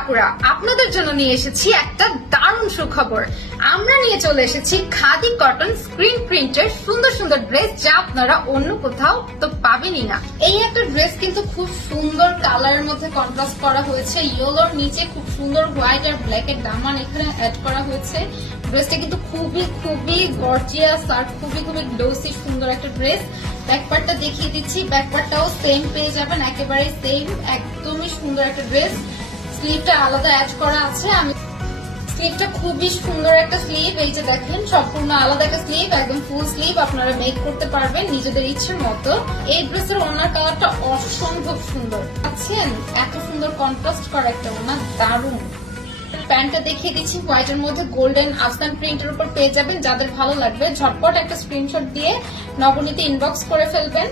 আপুরা, আপনাদের জন্য নিয়ে এসেছি একটা দারুণ সুখবর। আমরা নিয়ে চলে এসেছি খাদি কটন স্ক্রিন প্রিন্টের সুন্দর সুন্দর ড্রেস, যা আপনারা অন্য কোথাও তো পাবেনই না। এই একটা ড্রেস কিন্তু খুব সুন্দর কালারের মধ্যে কন্ট্রাস্ট করা হয়েছে, ইয়েলোর নিচে খুব সুন্দর হোয়াইট আর ব্ল্যাক এর দামান এখানে অ্যাড করা হয়েছে। ড্রেসটা কিন্তু খুবই খুবই গর্জিয়াস আর খুবই খুবই গ্লোসি সুন্দর একটা ড্রেস। ব্যাকপার্টটা দেখিয়ে দিচ্ছি, ব্যাকপার্টটাও সেম পেয়ে যাবেন, একেবারে সেম, একদমই সুন্দর একটা ড্রেস। স্লিভটা আলাদা অ্যাড করা আছে। আমি স্লিভটা খুবই সুন্দর একটা স্লিভ, এই যে দেখেন সম্পূর্ণ আলাদা একটা স্লিভ, একদম ফুল স্লিভ আপনারা মেক করতে পারবেন নিজেদের ইচ্ছের মতো। এই ড্রেসের ওনার কালারটা অসম্ভব সুন্দর, পাচ্ছেন এত সুন্দর কন্ট্রাস্ট করা একটা ওনা, দারুণ। প্যান্টটা দেখিয়ে দিচ্ছি, হোয়াইটের মধ্যে গোল্ডেন আফগান প্রিন্টের উপর পেয়ে যাবেন। যাদের ভালো লাগবে ঝটপট একটা স্ক্রিনশট দিয়ে নবনীতে ইনবক্স করে ফেলবেন।